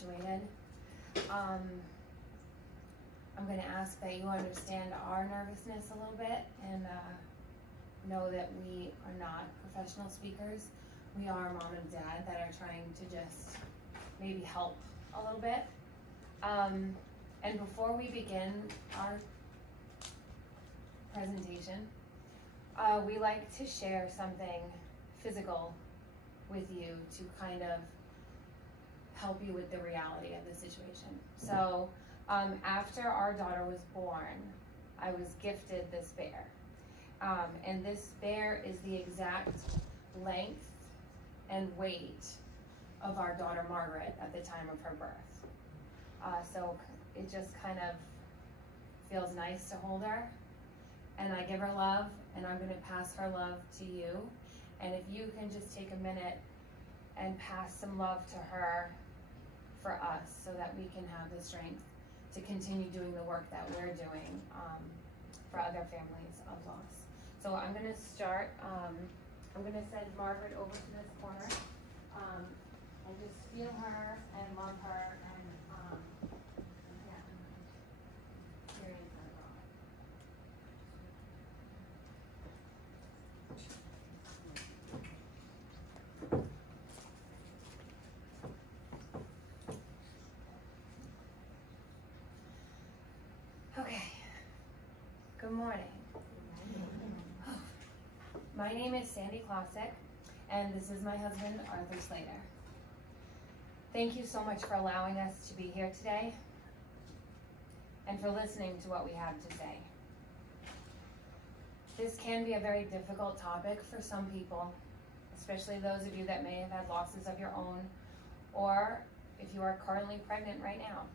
situated. I'm going to ask that you understand our nervousness a little bit and know that we are not professional speakers. We are mom and dad that are trying to just maybe help a little bit. And before we begin our presentation, we like to share something physical with you to kind of help you with the reality of the situation. So after our daughter was born, I was gifted this bear. And this bear is the exact length and weight of our daughter Margaret at the time of her birth. So it just kind of feels nice to hold her. And I give her love, and I'm going to pass her love to you. And if you can just take a minute and pass some love to her for us so that we can have the strength to continue doing the work that we're doing for other families of loss. So I'm going to start, I'm going to send Margaret over to this corner and just feel her and love her and experience her love. Okay, good morning. My name is Sandy Klosik, and this is my husband, Arthur Slater. Thank you so much for allowing us to be here today and for listening to what we have to say. This can be a very difficult topic for some people, especially those of you that may have had losses of your own, or if you are currently pregnant right now.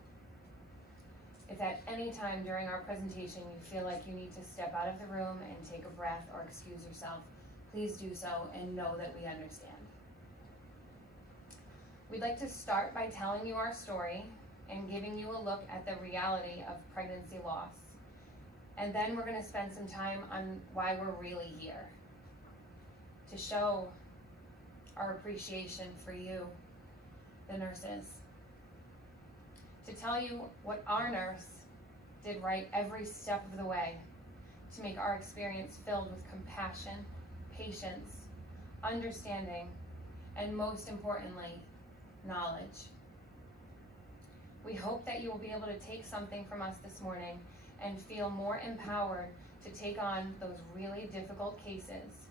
If at any time during our presentation you feel like you need to step out of the room and take a breath or excuse yourself, please do so and know that we understand. We'd like to start by telling you our story and giving you a look at the reality of pregnancy loss. And then we're going to spend some time on why we're really here, to show our appreciation for you, the nurses, to tell you what our nurse did right every step of the way to make our experience filled with compassion, patience, understanding, and most importantly, knowledge. We hope that you will be able to take something from us this morning and feel more empowered to take on those really difficult cases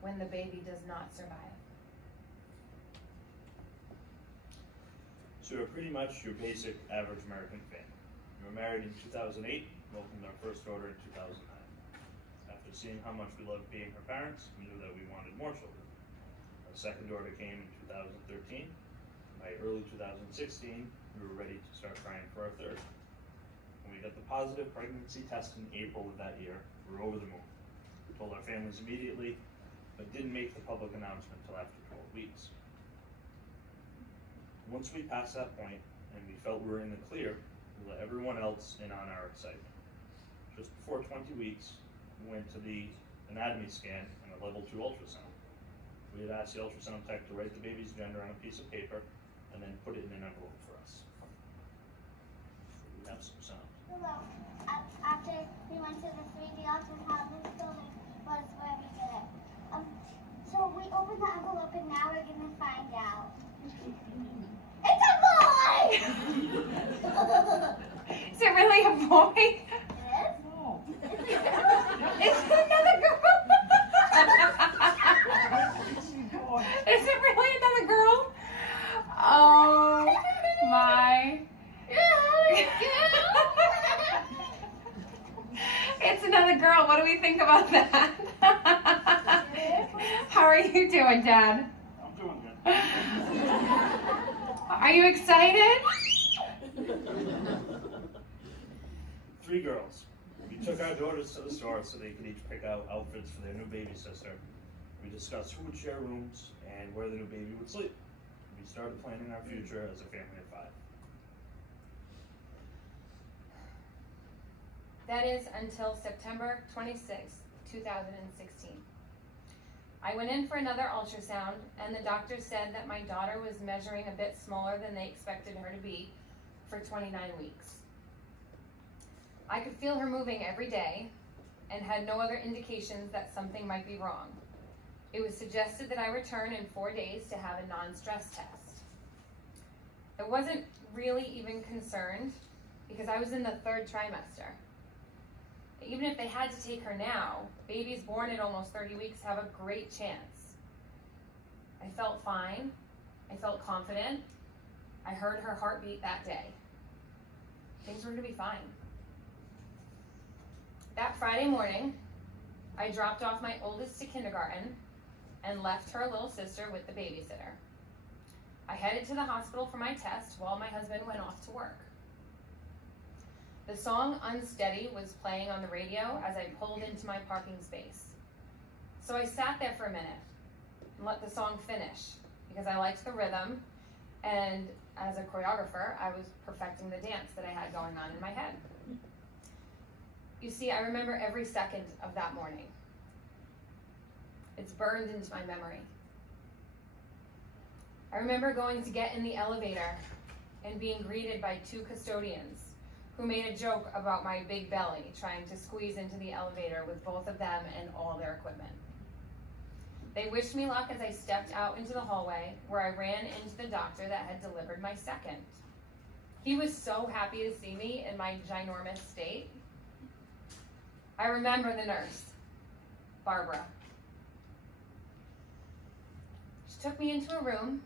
when the baby does not survive. So we're pretty much your basic average American family. We were married in 2008, welcomed our first daughter in 2009. After seeing how much we loved being her parents, we knew that we wanted more children. Our second daughter came in 2013. By early 2016, we were ready to start trying for our third. When we got the positive pregnancy test in April of that year, we were over the moon. We told our families immediately, but didn't make the public announcement until after 12 weeks. Once we passed that point and we felt we were in the clear, we let everyone else in on our excitement. Just before 20 weeks, we went to the anatomy scan and a level 2 ultrasound. We had asked the ultrasound tech to write the baby's gender on a piece of paper and then put it in an envelope for us. We have some sound. Hello. After we went to the 3D ultrasound, this building was where we did it. So we opened the envelope and now we're going to find out. It's a boy! Is it really a boy? It is? No. Is it another girl? Is it really another girl? Oh my. It's another girl. What do we think about that? How are you doing, Dad? I'm doing good. Are you excited? 3 girls. We took our daughters to the store so they could each pick out outfits for their new baby sister. We discussed who would share rooms and where the new baby would sleep. We started planning our future as a family of 5. That is until September 26, 2016. I went in for another ultrasound, and the doctor said that my daughter was measuring a bit smaller than they expected her to be for 29 weeks. I could feel her moving every day and had no other indications that something might be wrong. It was suggested that I return in 4 days to have a non-stress test. I wasn't really even concerned because I was in the 3rd trimester. Even if they had to take her now, babies born at almost 30 weeks have a great chance. I felt fine. I felt confident. I heard her heartbeat that day. Things were going to be fine. That Friday morning, I dropped off my oldest to kindergarten and left her little sister with the babysitter. I headed to the hospital for my test while my husband went off to work. The song Unsteady was playing on the radio as I pulled into my parking space. So I sat there for a minute and let the song finish because I liked the rhythm, and as a choreographer, I was perfecting the dance that I had going on in my head. You see, I remember every second of that morning. It's burned into my memory. I remember going to get in the elevator and being greeted by 2 custodians who made a joke about my big belly trying to squeeze into the elevator with both of them and all their equipment. They wished me luck as I stepped out into the hallway where I ran into the doctor that had delivered my second. He was so happy to see me in my ginormous state. I remember the nurse, Barbara. She took me into a room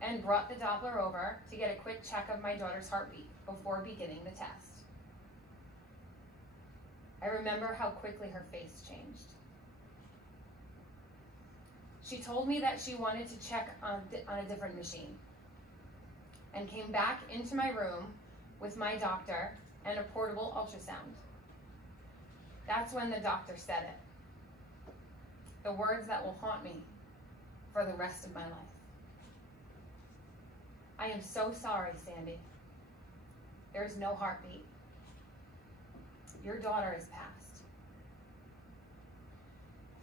and brought the Doppler over to get a quick check of my daughter's heartbeat before beginning the test. I remember how quickly her face changed. She told me that she wanted to check on a different machine and came back into my room with my doctor and a portable ultrasound. That's when the doctor said it. The words that will haunt me for the rest of my life. I am so sorry, Sandy. There is no heartbeat. Your daughter is passed.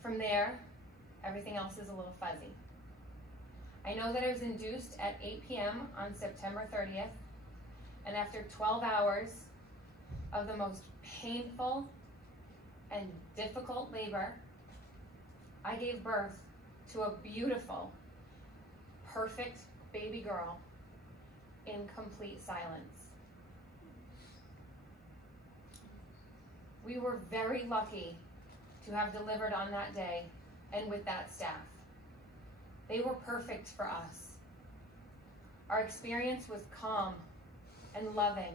From there, everything else is a little fuzzy. I know that it was induced at 8 p.m. on September 30th, and after 12 hours of the most painful and difficult labor, I gave birth to a beautiful, perfect baby girl in complete silence. We were very lucky to have delivered on that day and with that staff. They were perfect for us. Our experience was calm and loving,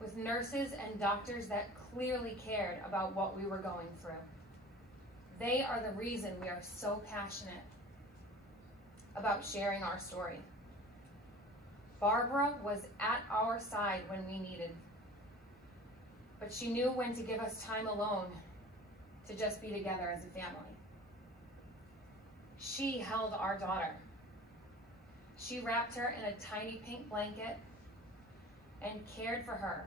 with nurses and doctors that clearly cared about what we were going through. They are the reason we are so passionate about sharing our story. Barbara was at our side when we needed, but she knew when to give us time alone to just be together as a family. She held our daughter. She wrapped her in a tiny pink blanket and cared for her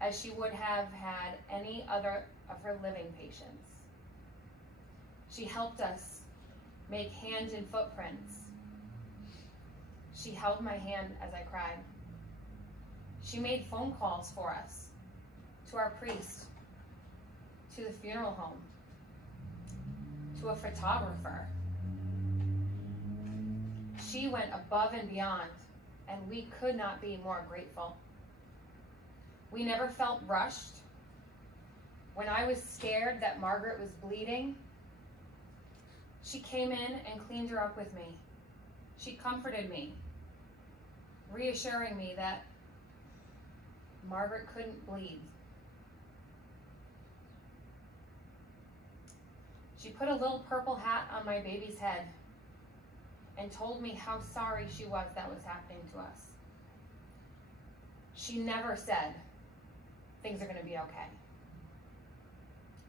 as she would have had any other of her living patients. She helped us make hand and footprints. She held my hand as I cried. She made phone calls for us, to our priest, to the funeral home, to a photographer. She went above and beyond, and we could not be more grateful. We never felt rushed. When I was scared that Margaret was bleeding, she came in and cleaned her up with me. She comforted me, reassuring me that Margaret couldn't bleed. She put a little purple hat on my baby's head and told me how sorry she was that was happening to us. She never said, things are going to be okay,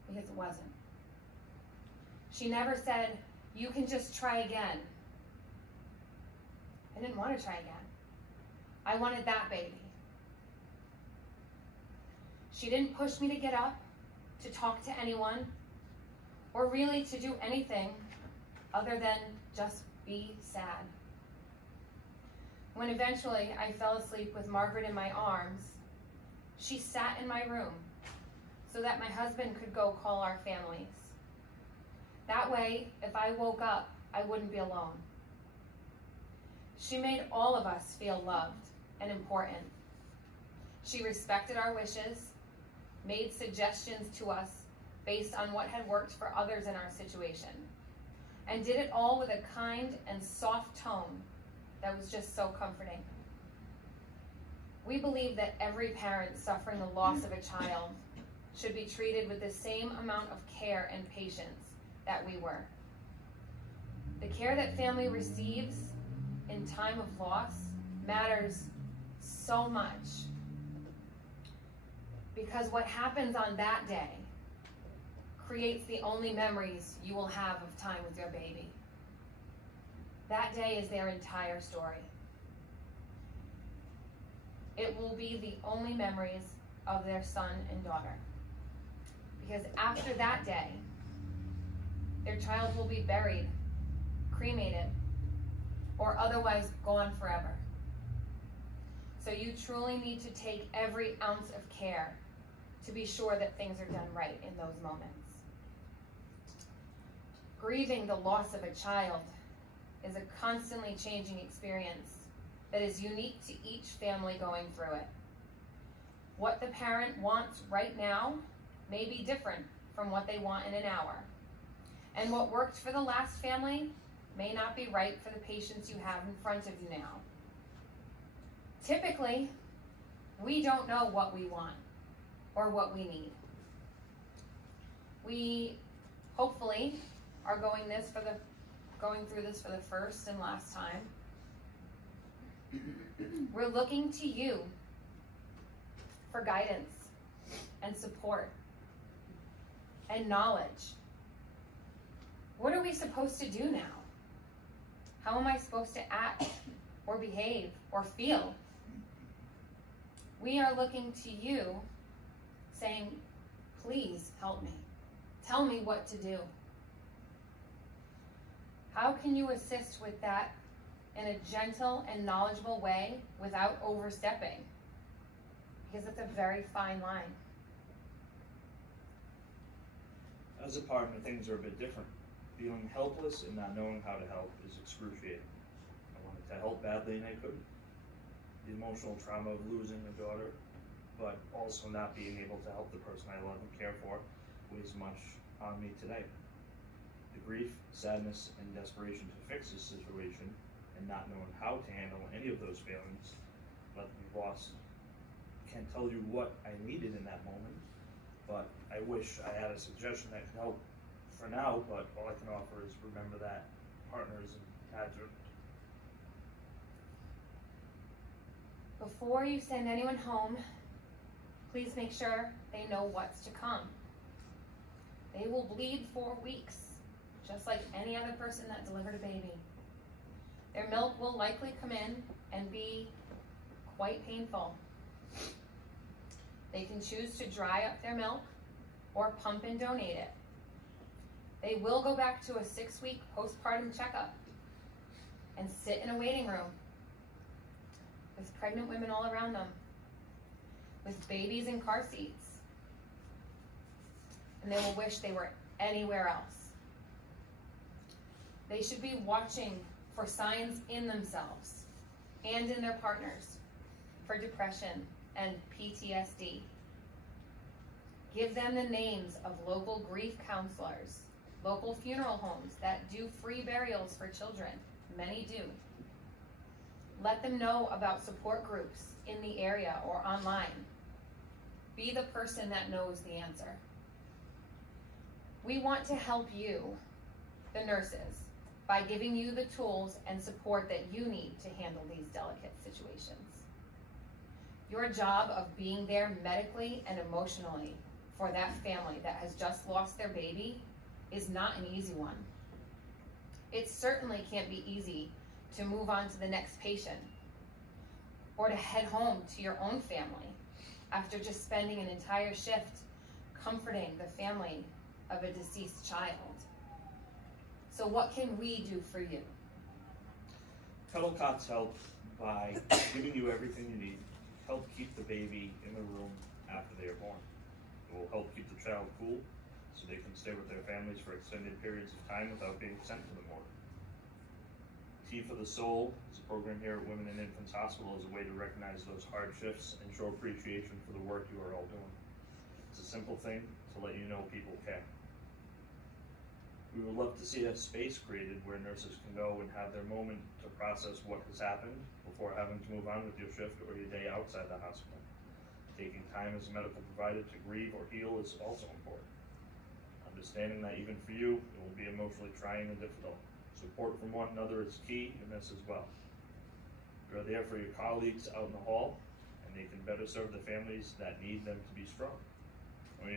because it wasn't. She never said, you can just try again. I didn't want to try again. I wanted that baby. She didn't push me to get up, to talk to anyone, or really to do anything other than just be sad. When eventually I fell asleep with Margaret in my arms, she sat in my room so that my husband could go call our families. That way, if I woke up, I wouldn't be alone. She made all of us feel loved and important. She respected our wishes, made suggestions to us based on what had worked for others in our situation, and did it all with a kind and soft tone that was just so comforting. We believe that every parent suffering the loss of a child should be treated with the same amount of care and patience that we were. The care that family receives in time of loss matters so much, because what happens on that day creates the only memories you will have of time with your baby. That day is their entire story. It will be the only memories of their son and daughter. Because after that day, their child will be buried, cremated, or otherwise gone forever. So you truly need to take every ounce of care to be sure that things are done right in those moments. Grieving the loss of a child is a constantly changing experience that is unique to each family going through it. What the parent wants right now may be different from what they want in an hour. And what worked for the last family may not be right for the patients you have in front of you now. Typically, we don't know what we want or what we need. We hopefully are going through this for the first and last time. We're looking to you for guidance and support and knowledge. What are we supposed to do now? How am I supposed to act or behave or feel? We are looking to you saying, please help me. Tell me what to do. How can you assist with that in a gentle and knowledgeable way without overstepping? Because it's a very fine line. As a partner, things are a bit different. Feeling helpless and not knowing how to help is excruciating. I wanted to help badly and I couldn't. The emotional trauma of losing a daughter, but also not being able to help the person I love and care for weighs much on me today. The grief, sadness, and desperation to fix this situation and not knowing how to handle any of those feelings left me lost. Can't tell you what I needed in that moment, but I wish I had a suggestion that could help for now, but all I can offer is remember that partners and dads are. Before you send anyone home, please make sure they know what's to come. They will bleed for weeks, just like any other person that delivered a baby. Their milk will likely come in and be quite painful. They can choose to dry up their milk or pump and donate it. They will go back to a 6-week postpartum checkup and sit in a waiting room with pregnant women all around them, with babies in car seats, and they will wish they were anywhere else. They should be watching for signs in themselves and in their partners for depression and PTSD. Give them the names of local grief counselors, local funeral homes that do free burials for children. Many do. Let them know about support groups in the area or online. Be the person that knows the answer. We want to help you, the nurses, by giving you the tools and support that you need to handle these delicate situations. Your job of being there medically and emotionally for that family that has just lost their baby is not an easy one. It certainly can't be easy to move on to the next patient or to head home to your own family after just spending an entire shift comforting the family of a deceased child. So what can we do for you? Cuddle cots help by giving you everything you need. Help keep the baby in the room after they are born. It will help keep the child cool so they can stay with their families for extended periods of time without being sent to the morgue. Tea for the Soul is a program here at Women and Infants Hospital as a way to recognize those hardships and show appreciation for the work you are all doing. It's a simple thing to let you know people care. We would love to see a space created where nurses can go and have their moment to process what has happened before having to move on with your shift or your day outside the hospital. Taking time as a medical provider to grieve or heal is also important. Understanding that even for you, it will be emotionally trying and difficult. Support from one another is key in this as well. You are there for your colleagues out in the hall, and they can better serve the families that need them to be strong. I want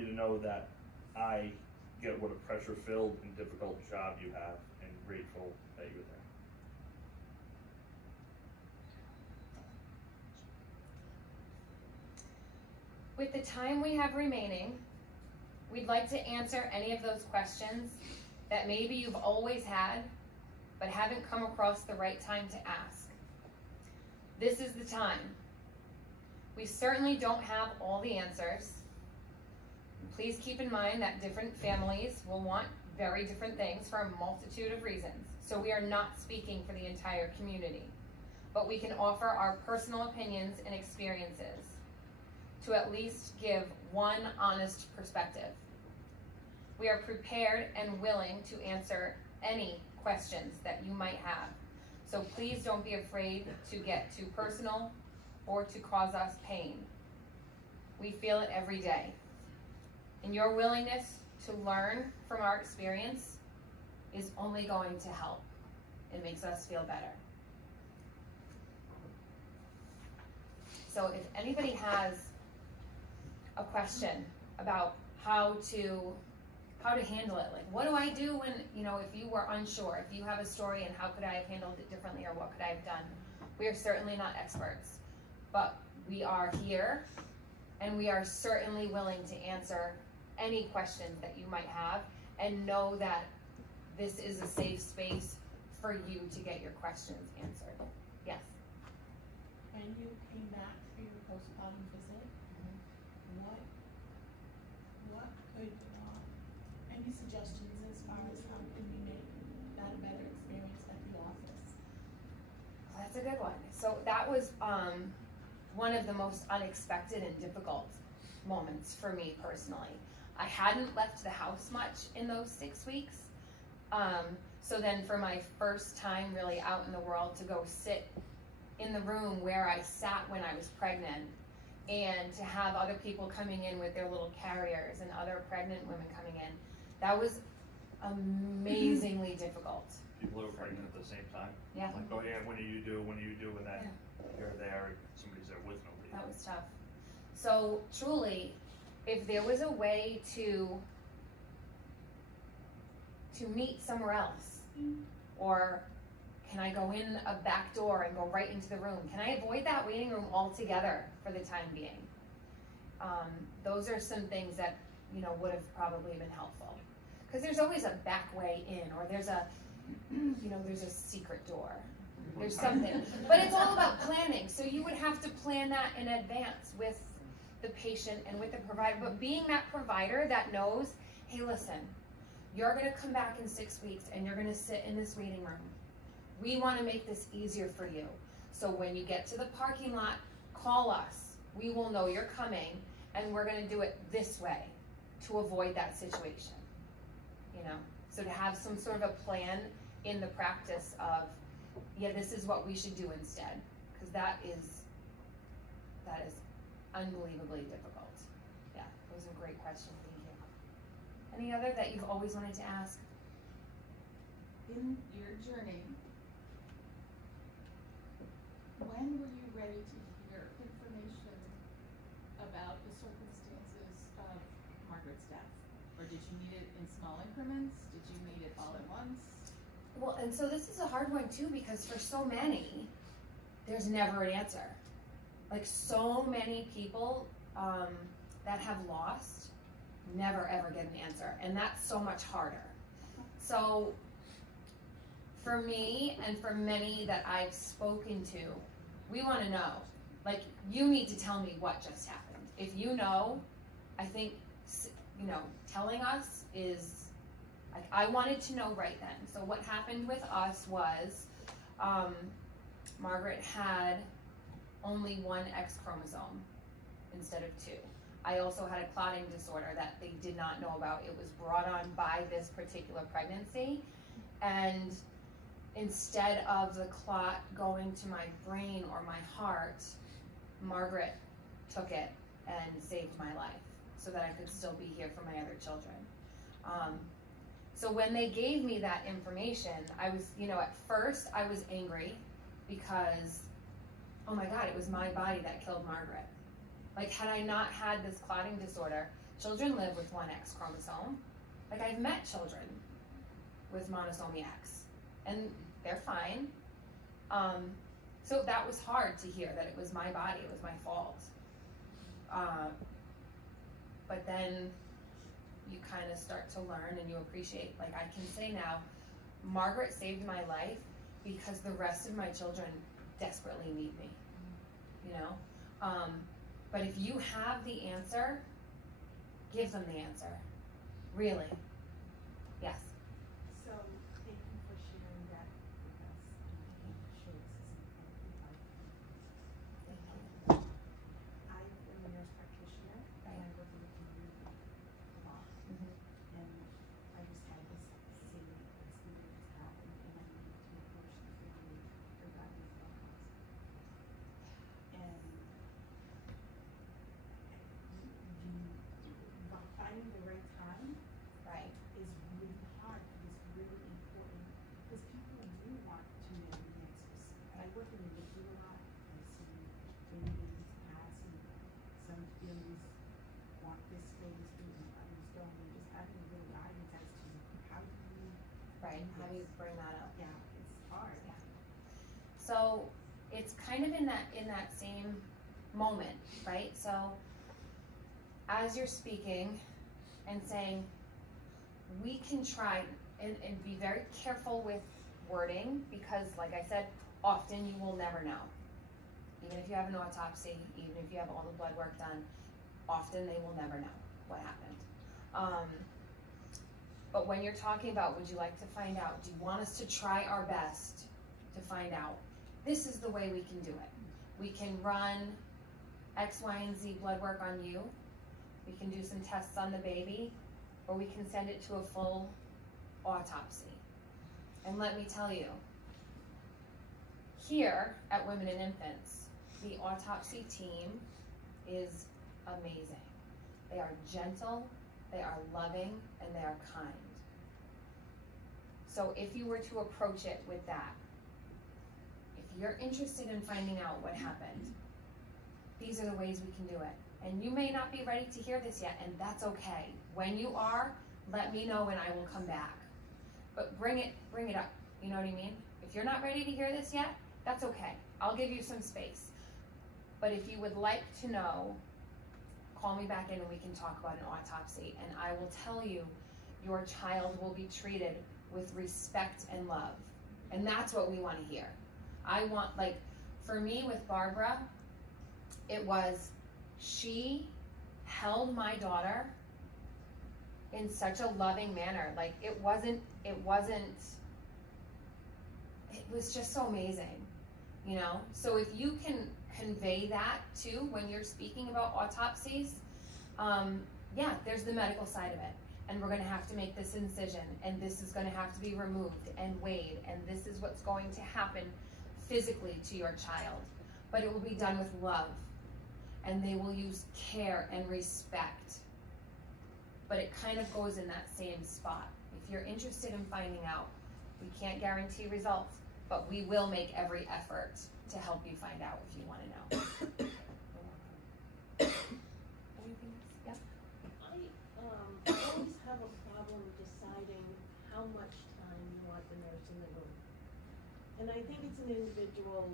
you to know that I get what a pressure-filled and difficult job you have, and grateful that you're there. With the time we have remaining, we'd like to answer any of those questions that maybe you've always had, but haven't come across the right time to ask. This is the time. We certainly don't have all the answers. Please keep in mind that different families will want very different things for a multitude of reasons. So we are not speaking for the entire community, but we can offer our personal opinions and experiences to at least give one honest perspective. We are prepared and willing to answer any questions that you might have. So please don't be afraid to get too personal or to cause us pain. We feel it every day. And your willingness to learn from our experience is only going to help. It makes us feel better. So if anybody has a question about how to handle it, like what do I do when, if you were unsure, if you have a story and how could I have handled it differently or what could I have done? We are certainly not experts, but we are here and we are certainly willing to answer any questions that you might have, and know that this is a safe space for you to get your questions answered. Yes? When you came back for your postpartum visit, what could, any suggestions as far as how can we make that a better experience at the office? Well, that's a good one. So that was one of the most unexpected and difficult moments for me personally. I hadn't left the house much in those 6 weeks. So then for my first time really out in the world to go sit in the room where I sat when I was pregnant, and to have other people coming in with their little carriers and other pregnant women coming in, that was amazingly difficult. People are pregnant at the same time. Yeah. Like, oh yeah, when do you do, and then you're there, somebody's there with nobody. That was tough. So truly, if there was a way to meet somewhere else, or can I go in a back door and go right into the room? Can I avoid that waiting room altogether for the time being? Those are some things that, would have probably been helpful. Because there's always a back way in, or there's a secret door. There's something. But it's all about planning. So you would have to plan that in advance with the patient and with the provider. But being that provider that knows, hey, listen, you're going to come back in 6 weeks and you're going to sit in this waiting room. We want to make this easier for you. So when you get to the parking lot, call us. We will know you're coming, and we're going to do it this way to avoid that situation. So to have some sort of a plan in the practice of, yeah, this is what we should do instead, because that is unbelievably difficult. Yeah, those are great questions. Thank you. Any other that you've always wanted to ask? In your journey, when were you ready to hear information about the circumstances of Margaret's death? Or did you need it in small increments? Did you need it all at once? Well, and so this is a hard one too, because for so many, there's never an answer. Like so many people that have lost never ever get an answer, and that's so much harder. So for me and for many that I've spoken to, we want to know, like, you need to tell me what just happened. If you know, I think, you know, telling us is, like, I wanted to know right then. So what happened with us was, Margaret had only one X chromosome instead of two. I also had a clotting disorder that they did not know about. It was brought on by this particular pregnancy, and instead of the clot going to my brain or my heart, Margaret took it and saved my life so that I could still be here for my other children. So when they gave me that information, I was, you know, at first I was angry because, oh my God, it was my body that killed Margaret. Like, had I not had this clotting disorder, children live with one X chromosome. Like, I've met children with monosomy X, and they're fine. So that was hard to hear, that it was my body, it was my fault. But then you kind of start to learn and you appreciate, like, I can say now, Margaret saved my life because the rest of my children desperately need me, you know? But if you have the answer, give them the answer, really. Yes. So, thank you for sharing that with us. I think it shows us important. Thank you. I am a nurse practitioner, and I work in the community a lot. Mhm. And I just had this same experience happen, and I needed to approach the family regarding the cause. And finding the right time Right. is really hard, but it's really important, because people do want to know the answers. I work in the NICU a lot, I see many babies pass, and some families want this phase through and others don't, and just having a real guidance as to how do you, Right. How do you bring that up? yeah, it's hard. Yeah. So it's kind of in that same moment, right? So as you're speaking and saying, we can try and be very careful with wording, because like I said, often you will never know. Even if you have an autopsy, even if you have all the blood work done, often they will never know what happened. But when you're talking about, would you like to find out, do you want us to try our best to find out? This is the way we can do it. We can run X, Y, and Z blood work on you. We can do some tests on the baby, or we can send it to a full autopsy. And let me tell you, here at Women and Infants, the autopsy team is amazing. They are gentle, they are loving, and they are kind. So if you were to approach it with that, if you're interested in finding out what happened, these are the ways we can do it. And you may not be ready to hear this yet, and that's okay. When you are, let me know and I will come back. But bring it up, you know what I mean? If you're not ready to hear this yet, that's okay. I'll give you some space. But if you would like to know, call me back in and we can talk about an autopsy, and I will tell you your child will be treated with respect and love. And that's what we want to hear. I want, like, for me with Barbara, it was, she held my daughter in such a loving manner. Like, it was just so amazing, you know? So if you can convey that too when you're speaking about autopsies, yeah, there's the medical side of it. And we're gonna have to make this incision, and this is gonna have to be removed and weighed, and this is what's going to happen physically to your child. But it will be done with love, and they will use care and respect. But it kind of goes in that same spot. If you're interested in finding out, we can't guarantee results, but we will make every effort to help you find out if you want to know. Anything else? Yeah. I always have a problem deciding how much time you want the nurse in the room. And I think it's an individual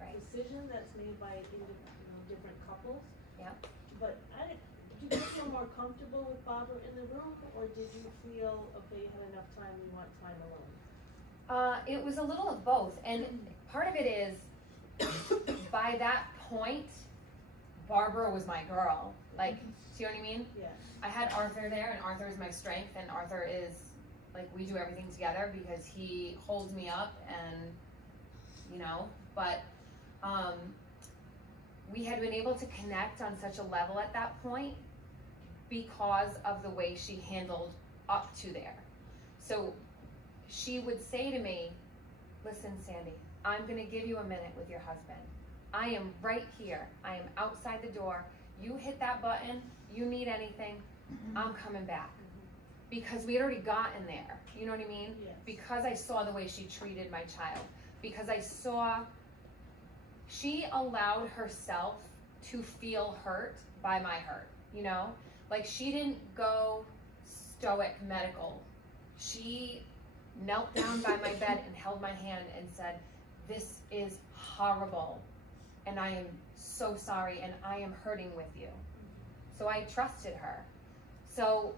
Right. decision that's made by different couples. Yeah. but did you feel more comfortable with Barbara in the room, or did you feel, okay, you had enough time, you want time alone? It was a little of both, and part of it is, by that point, Barbara was my girl. Like, see what I mean? Yeah. I had Arthur there, and Arthur is my strength, and Arthur is, like, we do everything together because he holds me up, and, you know, but, we had been able to connect on such a level at that point because of the way she handled up to there. So she would say to me, listen, Sandy, I'm gonna give you a minute with your husband. I am right here. I am outside the door. You hit that button, you need anything, I'm coming back. Because we had already gotten there, you know what I mean? Yes. Because I saw the way she treated my child. Because I saw, she allowed herself to feel hurt by my hurt, you know? Like, she didn't go stoic medical. She knelt down by my bed and held my hand and said, this is horrible, and I am so sorry, and I am hurting with you. So I trusted her. So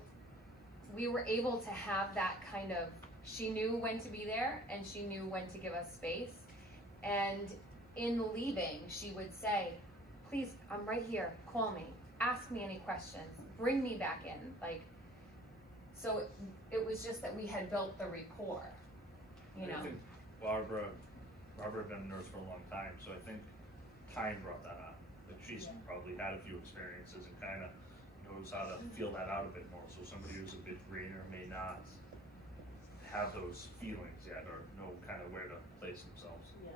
we were able to have that kind of, she knew when to be there, and she knew when to give us space. And in leaving, she would say, please, I'm right here, call me, ask me any questions, bring me back in. Like, so it was just that we had built the rapport, you know? I think Barbara had been a nurse for a long time, so I think time brought that on. Like, she's probably had a few experiences and kind of knows how to feel that out a bit more. So somebody who's a bit greener may not have those feelings yet, or know kind of where to place themselves. Yeah.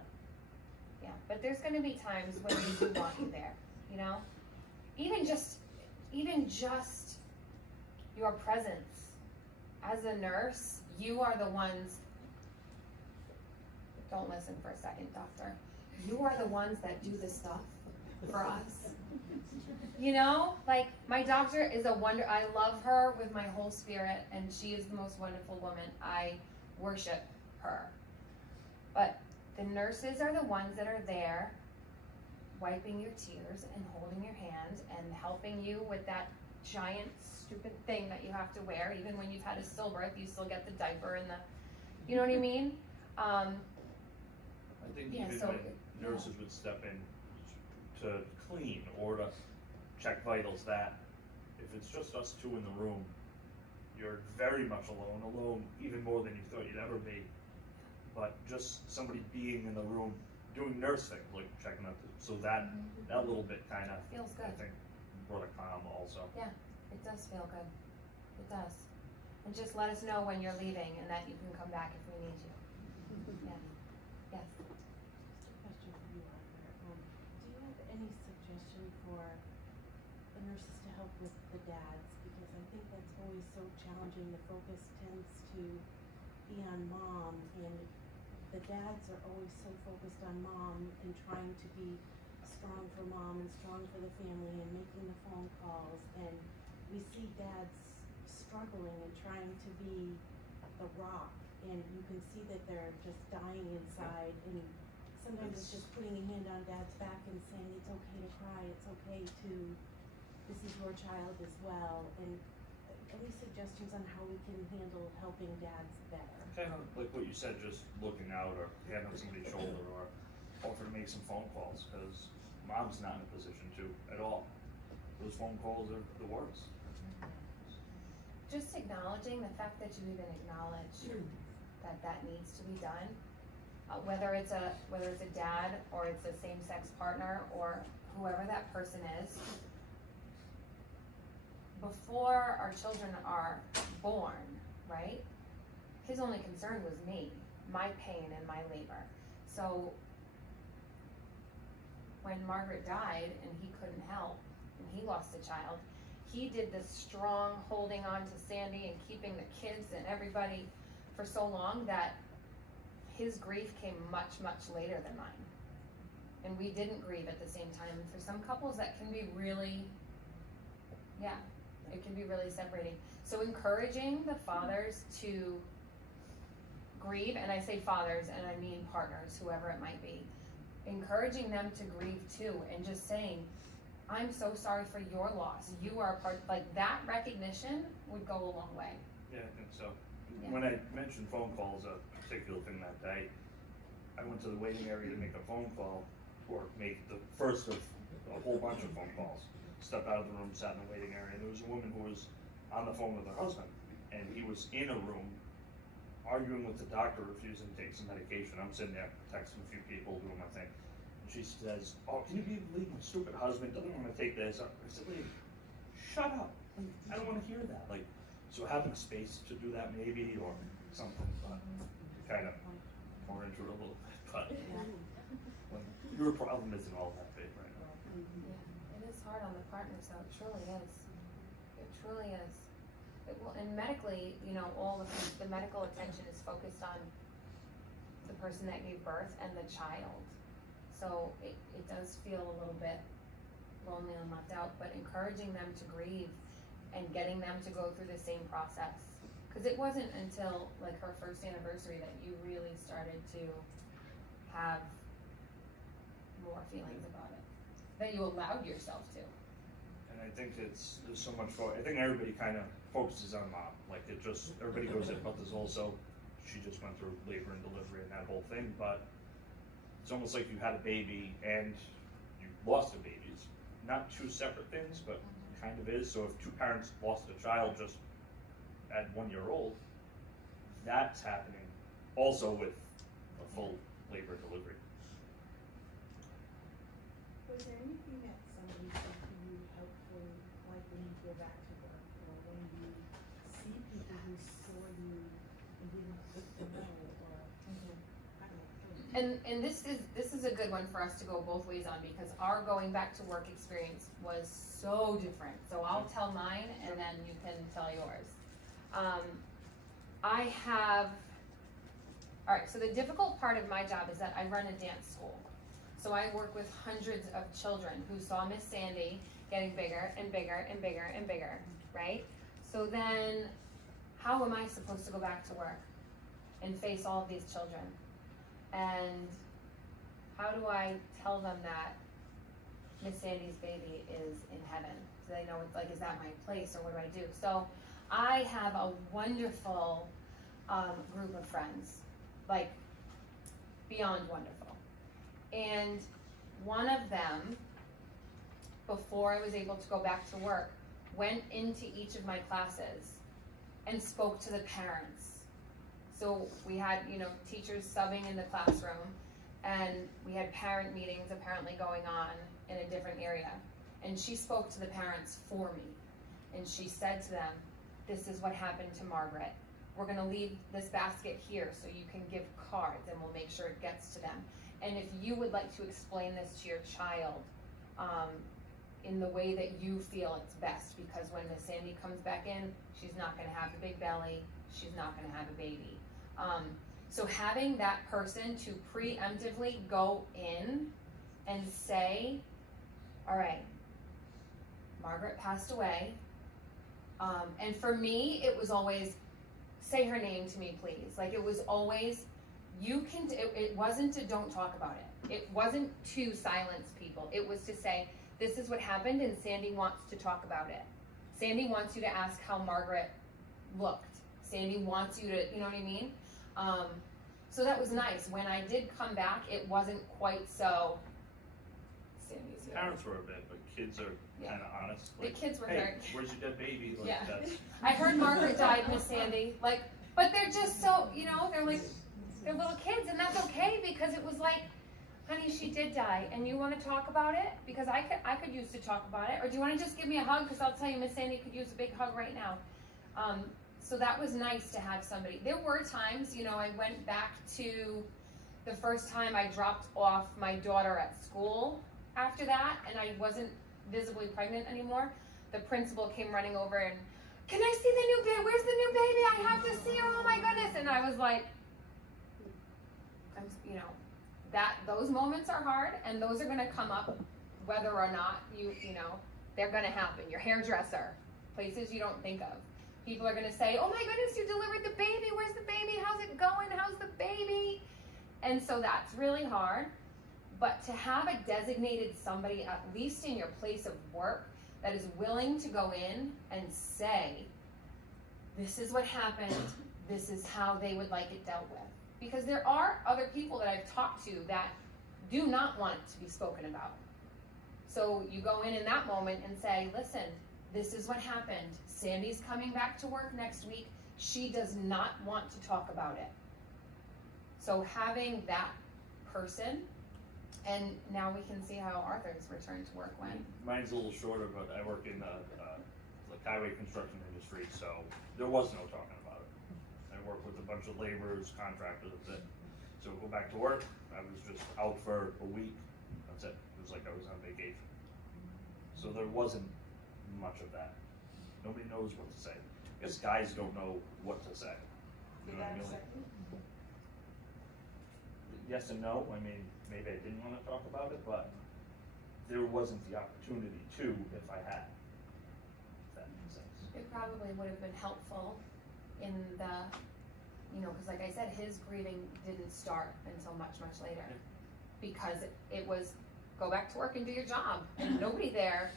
Yeah, but there's gonna be times when we do want you there, you know? Even just your presence. As a nurse, you are the ones, don't listen for a second, doctor. You are the ones that do the stuff for us. You know, like, my doctor is a wonder, I love her with my whole spirit, and she is the most wonderful woman. I worship her. But the nurses are the ones that are there wiping your tears and holding your hand and helping you with that giant stupid thing that you have to wear. Even when you've had a stillbirth, you still get the diaper and the, you know what I mean? I think Yeah, even so when nurses would step in to clean or to check vitals, that if it's just us two in the room, you're very much alone even more than you thought you'd ever be. But just somebody being in the room doing nurse things, like checking up, so that little bit kind of Feels good. I think brought a calm also. Yeah, it does feel good. It does. And just let us know when you're leaving and that you can come back if we need you. Yeah. Yes. Just a question for you, Arthur. Do you have any suggestion for the nurses to help with the dads? Because I think that's always so challenging. The focus tends to be on mom, and the dads are always so focused on mom and trying to be strong for mom and strong for the family and making the phone calls, and we see dads struggling and trying to be the rock, and you can see that they're just dying inside, and sometimes it's just putting a hand on dad's back and saying it's okay to cry, it's okay to, this is your child as well, and any suggestions on how we can handle helping dads better? Kind of like what you said, just looking out or hand on somebody's shoulder or offer to make some phone calls, because mom's not in a position to at all. Those phone calls are the worst. Just acknowledging the fact that you even acknowledge that needs to be done. Whether it's a dad or it's a same-sex partner or whoever that person is. Before our children are born, right? His only concern was me, my pain and my labor. So when Margaret died and he couldn't help and he lost a child, he did this strong holding on to Sandy and keeping the kids and everybody for so long that his grief came much, much later than mine. And we didn't grieve at the same time. And for some couples that can be really, it can be really separating. So encouraging the fathers to grieve, and I say fathers and I mean partners, whoever it might be, encouraging them to grieve too, and just saying, I'm so sorry for your loss. You are a part, like that recognition would go a long way. Yeah, I think so. Yeah. When I mentioned phone calls, a particular thing that day, I went to the waiting area to make a phone call, or make the first of a whole bunch of phone calls. Stepped out of the room, sat in the waiting area, and there was a woman who was on the phone with her husband, and he was in a room arguing with the doctor, refusing to take some medication. I'm sitting there texting a few people, doing my thing. And she says, "Oh, can you believe my stupid husband doesn't want to take this?" I said, "Lady, shut up. I don't want to hear that." Like, so having space to do that maybe, or something, but kind of more into it a little bit. But when your problem isn't all that big right now. Yeah, it is hard on the partners though, it truly is. It truly is. And medically, you know, all the medical attention is focused on the person that gave birth and the child. So it does feel a little bit lonely and left out, but encouraging them to grieve and getting them to go through the same process. Because it wasn't until like her first anniversary that you really started to have more feelings about it, that you allowed yourself to. And I think there's so much for, I think everybody kind of focuses on mom. Like it just, everybody goes in, but there's also, she just went through labor and delivery and that whole thing, but it's almost like you had a baby and you lost a baby. It's not two separate things, but kind of is. So if two parents lost a child just at 1 year old, that's happening also with a full labor and delivery. Was there anything that somebody said to you helpful, like when you go back to work, or when you see people who saw you and didn't look to know, or I don't know. And this is a good one for us to go both ways on, because our going back to work experience was so different. So I'll tell mine and then you can tell yours. So the difficult part of my job is that I run a dance school. So I work with hundreds of children who saw Miss Sandy getting bigger and bigger and bigger and bigger, right? So then how am I supposed to go back to work and face all of these children? And how do I tell them that Miss Sandy's baby is in heaven? So they know it's like, is that my place, or what do I do? So I have a wonderful group of friends, like beyond wonderful. And one of them, before I was able to go back to work, went into each of my classes and spoke to the parents. So we had, teachers subbing in the classroom, and we had parent meetings apparently going on in a different area. And she spoke to the parents for me. And she said to them, "This is what happened to Margaret. We're gonna leave this basket here so you can give cards, and we'll make sure it gets to them. And if you would like to explain this to your child in the way that you feel it's best, because when Miss Sandy comes back in, she's not gonna have a big belly, she's not gonna have a baby." So having that person to preemptively go in and say, all right, Margaret passed away. And for me, it was always, say her name to me, please. Like it was always, it wasn't to don't talk about it. It wasn't to silence people. It was to say, this is what happened and Sandy wants to talk about it. Sandy wants you to ask how Margaret looked. Sandy wants you to, you know what I mean? So that was nice. When I did come back, it wasn't quite so, Sandy's here. Parents were a bit, but kids are kind of honest. Like, The kids were hey, very, where's your dead baby? Like, Yeah. that's, I heard Margaret died, Miss Sandy. Like, but they're just so, they're like, they're little kids, and that's okay, because it was like, honey, she did die, and you want to talk about it? Because I could use to talk about it. Or do you want to just give me a hug? Because I'll tell you, Miss Sandy could use a big hug right now. So that was nice to have somebody. There were times, I went back to the first time I dropped off my daughter at school after that, and I wasn't visibly pregnant anymore. The principal came running over and, "Can I see the new baby? Where's the new baby? I have to see her. Oh my goodness." And I was like, those moments are hard, and those are going to come up whether or not they're going to happen. Your hairdresser, places you don't think of. People are going to say, "Oh my goodness, you delivered the baby. Where's the baby? How's it going? How's the baby?" And so that's really hard. but to have a designated somebody, at least in your place of work, that is willing to go in and say, this is what happened, this is how they would like it dealt with. Because there are other people that I've talked to that do not want it to be spoken about. So you go in that moment and say, listen, this is what happened. Sandy's coming back to work next week. She does not want to talk about it. So having that person, and now we can see how Arthur's return to work went. Mine's a little shorter, but I work in the highway construction industry, so there was no talking about it. I work with a bunch of laborers, contractors, that's it. So go back to work, I was just out for a week, that's it. It was like I was on vacation. So there wasn't much of that. Nobody knows what to say. I guess guys don't know what to say. You know what I mean? Yes and no, I mean, maybe I didn't want to talk about it, but there wasn't the opportunity to if I had. If that makes sense. It probably would have been helpful in the, because like I said, his grieving didn't start until much, much later. Because it was, go back to work and do your job, and nobody there,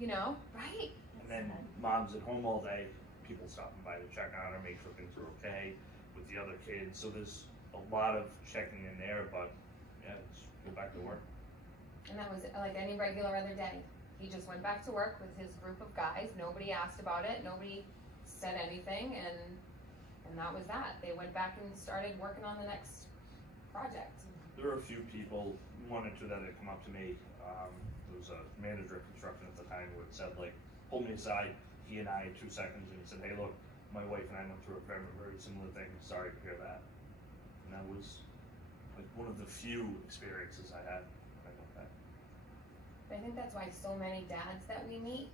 right? And then mom's at home all day, people stopping by to check on her, make sure things are okay with the other kids. So there's a lot of checking in there, but yeah, just go back to work. And that was like any regular other day. He just went back to work with his group of guys. Nobody asked about it. Nobody said anything, and that was that. They went back and started working on the next project. There were a few people, one or two that had come up to me. There was a manager of construction at the time who had said, like, pulled me aside, he and I, 2 seconds, and he said, hey, look, my wife and I went through a very, very similar thing. Sorry to hear that. And that was like one of the few experiences I had when I went back. I think that's why so many dads that we meet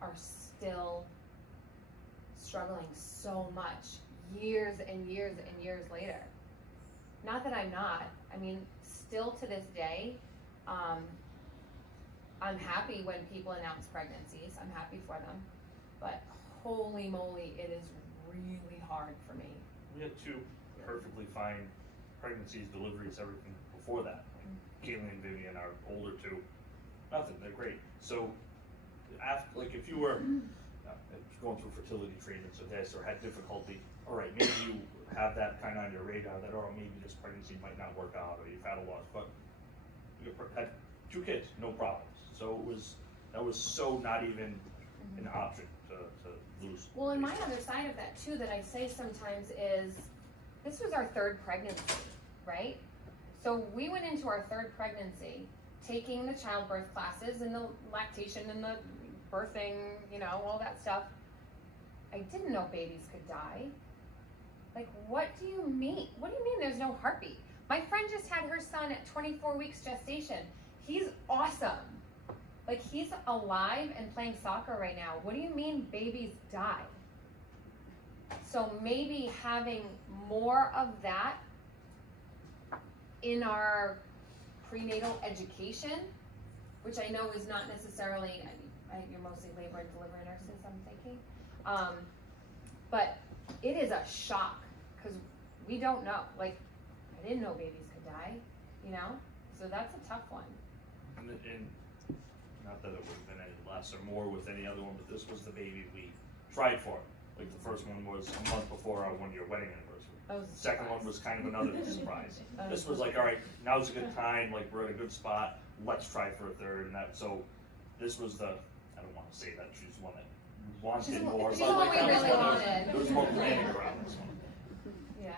are still struggling so much years and years and years later. Not that I'm not. I mean, still to this day, I'm happy when people announce pregnancies. I'm happy for them. But holy moly, it is really hard for me. We had 2 perfectly fine pregnancies, deliveries, everything before that. Kaylee and Vivian are older 2. Nothing, they're great. So, after, like, if you were going through fertility treatments or this, or had difficulty, all right, maybe you have that kind of on your radar that, oh, maybe this pregnancy might not work out, or you've had a loss, but you had 2 kids, no problems. So that was so not even an option to lose. Well, and my other side of that too that I say sometimes is, this was our 3rd pregnancy, right? So we went into our 3rd pregnancy taking the childbirth classes and the lactation and the birthing, all that stuff. I didn't know babies could die. Like, what do you mean? What do you mean there's no heartbeat? My friend just had her son at 24 weeks gestation. He's awesome. Like, he's alive and playing soccer right now. What do you mean babies die? So maybe having more of that in our prenatal education, which I know is not necessarily, you're mostly labor and delivery nurses, I'm thinking. But it is a shock, because we don't know. Like, I didn't know babies could die, So that's a tough one. And not that it would have been any less or more with any other one, but this was the baby we tried for. Like, the first one was a month before our 1-year wedding anniversary. The second one was kind of another surprise. This was like, all right, now's a good time, like, we're in a good spot, let's try for a 3rd, and that, so this was I don't want to say that she's one that wanted more, she's but the one like, we that was really one wanted. there was more planning around this one. Yeah,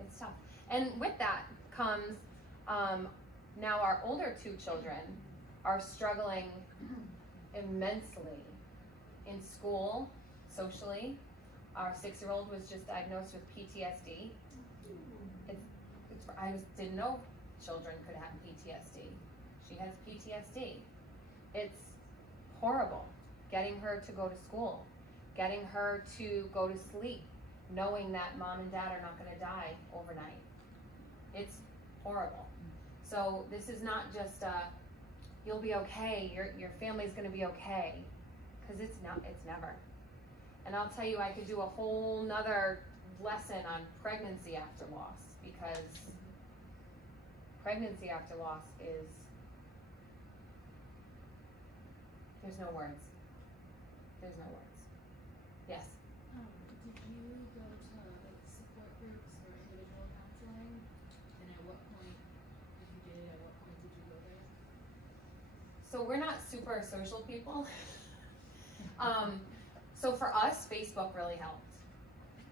it's tough. And with that comes, now our older 2 children are struggling immensely in school, socially. Our 6-year-old was just diagnosed with PTSD. I didn't know children could have PTSD. She has PTSD. It's horrible getting her to go to school, getting her to go to sleep, knowing that mom and dad are not going to die overnight. It's horrible. So this is not just you'll be okay, your family's going to be okay, because it's never. And I'll tell you, I could do a whole nother lesson on pregnancy after loss, because pregnancy after loss is, there's no words. There's no words. Yes? Did you go to like support groups or individual counseling? And at what point, if you did, at what point did you go there? So we're not super social people. So for us, Facebook really helped.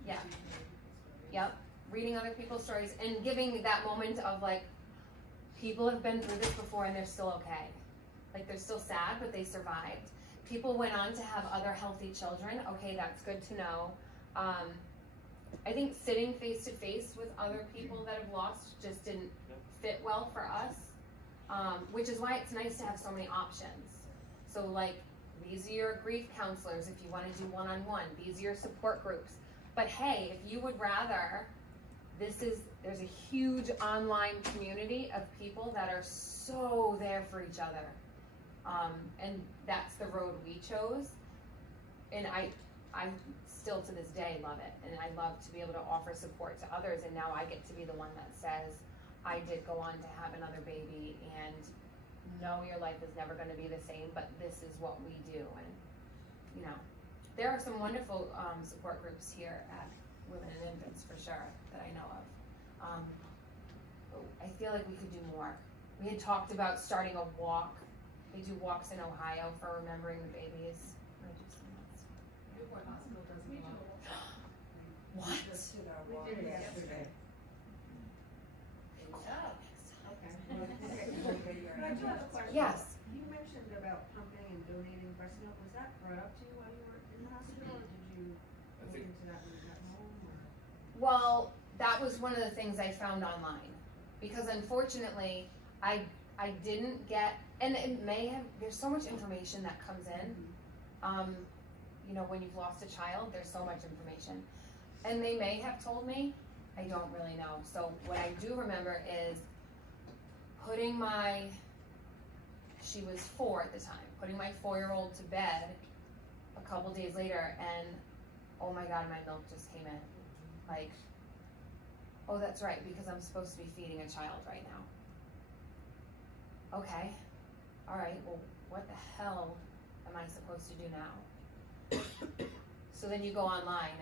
Yeah. Yep. Reading other people's stories and giving that moment of like, people have been through this before and they're still okay. Like they're still sad, but they survived. People went on to have other healthy children. Okay, that's good to know. I think sitting face to face with other people that have lost just didn't fit well for us, which is why it's nice to have so many options. So like, these are your grief counselors if you want to do one-on-one. These are your support groups. But hey, if you would rather, there's a huge online community of people that are so there for each other. And that's the road we chose. And I still to this day love it. And I love to be able to offer support to others. And now I get to be the one that says, I did go on to have another baby, and no, your life is never going to be the same, but this is what we do. And, you know, there are some wonderful support groups here at Women and Infants for sure that I know of. I feel like we could do more. We had talked about starting a walk. They do walks in Ohio for remembering the babies. Newport Hospital does We a do. lot. What? We just did our walk did it yesterday. Okay. But I do have a question. Yes. You mentioned about pumping and donating breast milk. Was that brought up to you while you were in the hospital, or did you look into that when you got home? Or? Well, that was one of the things I found online, because unfortunately, I didn't get, and it may have, there's so much information that comes in. You know, when you've lost a child, there's so much information. And they may have told me, I don't really know. So what I do remember is putting she was 4 at the time, putting my 4-year-old to bed a couple days later, and oh my God, my milk just came in. Like, oh, that's right, because I'm supposed to be feeding a child right now. Okay, all right, well, what the hell am I supposed to do now? So then you go online,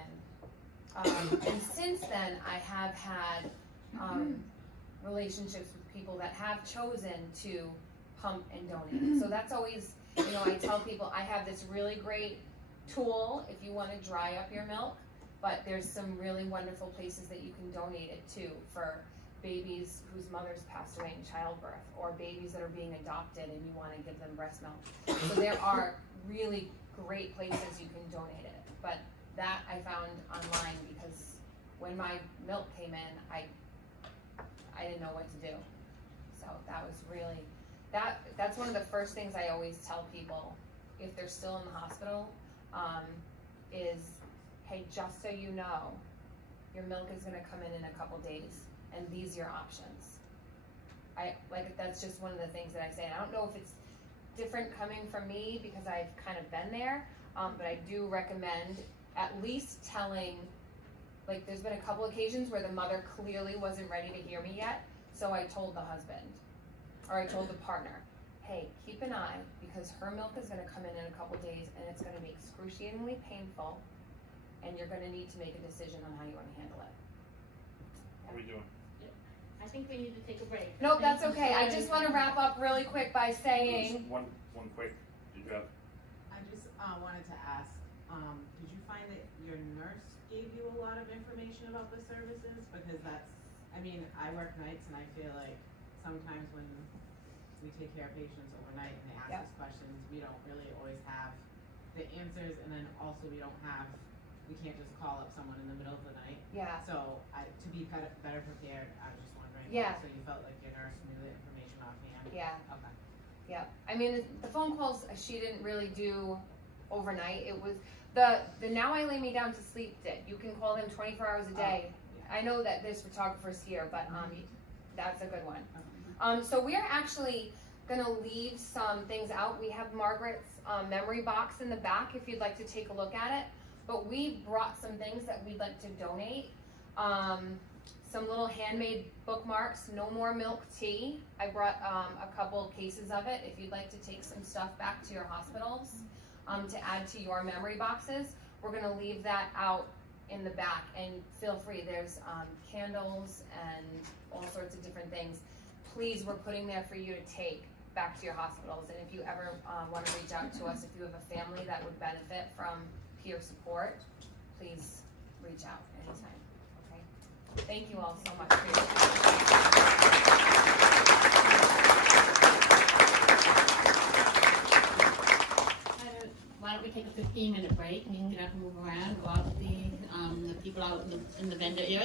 and since then I have had relationships with people that have chosen to pump and donate. So that's always, you know, I tell people I have this really great tool if you want to dry up your milk, but there's some really wonderful places that you can donate it to for babies whose mothers passed away in childbirth, or babies that are being adopted and you want to give them breast milk. So there are really great places you can donate it, but that I found online because when my milk came in, I didn't know what to do. So that was really, that's one of the first things I always tell people if they're still in the hospital, is, hey, just so you know, your milk is gonna come in a couple days, and these are your options. That's just one of the things that I say. And I don't know if it's different coming from me because I've kind of been there, but I do recommend at least telling, like there's been a couple occasions where the mother clearly wasn't ready to hear me yet, so I told the husband, or I told the partner, hey, keep an eye, because her milk is gonna come in a couple days, and it's gonna be excruciatingly painful, and you're gonna need to make a decision on how you wanna handle it. What are we doing? I think we need to take a break. Nope, that's okay. I just wanna wrap up really quick by saying, One quick, did you have? I just wanted to ask, did you find that your nurse gave you a lot of information about the services? Because I work nights and I feel like sometimes when we take care of patients overnight and they ask Yep. us questions, we don't really always have the answers, and then also we can't just call up someone in the middle of the night. yeah, So to be better prepared, I was just wondering. Yeah. So you felt like your nurse knew the information offhand? yeah. Okay. Yeah, I mean, the phone calls she didn't really do overnight. It was the Now I Lay Me Down to Sleep did. You can call them 24 hours a day. I know that there's photographers here, but that's a good one. So we're actually gonna leave some things out. We have Margaret's memory box in the back if you'd like to take a look at it. But we brought some things that we'd like to donate. some little handmade bookmarks, no more milk tea. I brought a couple cases of it if you'd like to take some stuff back to your hospitals to add to your memory boxes. We're gonna leave that out in the back, and feel free, there's candles and all sorts of different things. Please, we're putting there for you to take back to your hospitals, and if you ever want to reach out to us, if you have a family that would benefit from peer support, please reach out anytime, okay? Thank you all so much for your Why don't we take a 15-minute break and you can get up and move around, go out to the people out in the vendor area.